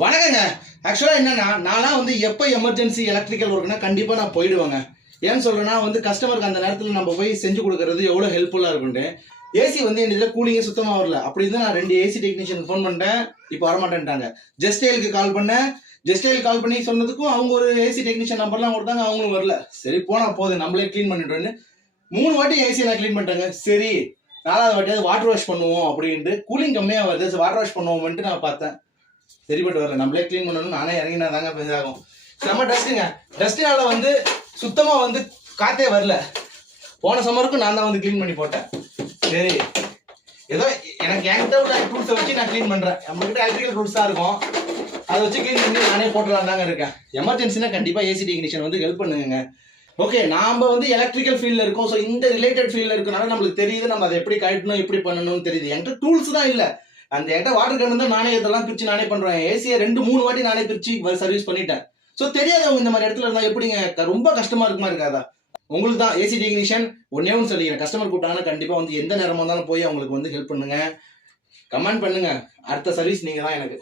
வணக்கங்க. ஆக்சுவலா என்னன்னா, நான்லாம் வந்து எப்ப எமர்ஜென்சி எலக்ட்ரிக்கல் ஒர்க்னா கண்டிப்பா நான் போயிடுவேங்க. ஏன்னு சொல்றேன்னா வந்து கஸ்டமருக்கு அந்த நேரத்துல நம்ம போய் செஞ்சு குடுக்குறது எவ்வளவு ஹெல்ப்ஃபுல்லா இருக்கும்ட்டு. ஏசி வந்து என் இதுல கூலிங்கே சுத்தமா வரல. அப்படி இருந்தா நான் 2 ஏசி டெக்னீஷியனுக்கு ஃபோன் பண்ணிட்டேன். இப்ப வரமாட்டேன்ட்டாங்க. ஜஸ்டைலுக்கு கால் பண்ணேன். ஜஸ்டைல் கால் பண்ணி சொன்னதுக்கும் அவங்க ஒரு ஏசி டெக்னீஷியன் நம்பர்லாம் கொடுத்தாங்க. அவங்களும் வரல. சரி போனா போகுது நம்மளே க்ளீன் பண்ணிட்டோம்னு 3 வாட்டி ஏசி நான் க்ளீன் பண்ணிட்டேங்க. சரி 4வது வாட்டியாவது வாட்டர் வாஷ் பண்ணுவோம் அப்படின்ட்டு கூலிங் கம்மியா வருது. வாட்டர் வாஷ் பண்ணுவோம்ட்டு நான் பார்த்தேன். சரிப்பட்டு வரல. நம்மளே க்ளீன் பண்ணணும். நானே இறங்கினா தாங்க பெரிதாகும். செம்ம டஸ்ட்டுங்க. டஸ்ட்னால வந்து சுத்தமா வந்து காத்தே வரல. போன சம்மருக்கும் நான் தான் வந்து க்ளீன் பண்ணி போட்டேன். சரி ஏதோ எனக்கு என்கிட்ட உள்ள டூல்ஸை வச்சு நான் க்ளீன் பண்றேன். நம்மகிட்ட எலக்ட்ரிக்கல் டூல்ஸ் தான் இருக்கும். அதை வச்சு க்ளீன் பண்ணி நானே போட்டலாம் தாங்க இருக்கேன். எமர்ஜென்சினா கண்டிப்பா ஏசி டெக்னீஷியன் வந்து ஹெல்ப் பண்ணுங்க. ஓகே, நாம வந்து எலக்ட்ரிக்கல் ஃபீல்ட்ல இருக்கோம். ஸோ இந்த ரிலேட்டட் ஃபீல்ட்ல இருக்கனால நம்மளுக்கு தெரியுது நம்ம அதை எப்படி கழட்டணும் எப்படி பண்ணணும்னு தெரியுது. என்கிட்ட டூல்ஸ் தான் இல்லை. அந்த என்கிட்ட வாட்டர் கேன் தான் நானே இதெல்லாம் பிரிச்சு நானே பண்றேன். ஏசியை 2-3 வாட்டி நானே பிரிச்சு சர்வீஸ் பண்ணிட்டேன். ஸோ தெரியாதவங்க இந்த மாதிரி இடத்துல இருந்தா எப்படிங்க ரொம்ப கஷ்டமா இருக்குமா இருக்காதா? உங்களுக்கு தான் ஏசி டெக்னீஷியன் ஒன்னே ஒன்று சொல்லிக்கிறேன். கஸ்டமர் கூப்பிட்டாங்கன்னா கண்டிப்பா வந்து எந்த நேரமா இருந்தாலும் போய் அவங்களுக்கு வந்து ஹெல்ப் பண்ணுங்க. கமெண்ட் பண்ணுங்க. அடுத்த சர்வீஸ் நீங்க தான் எனக்கு.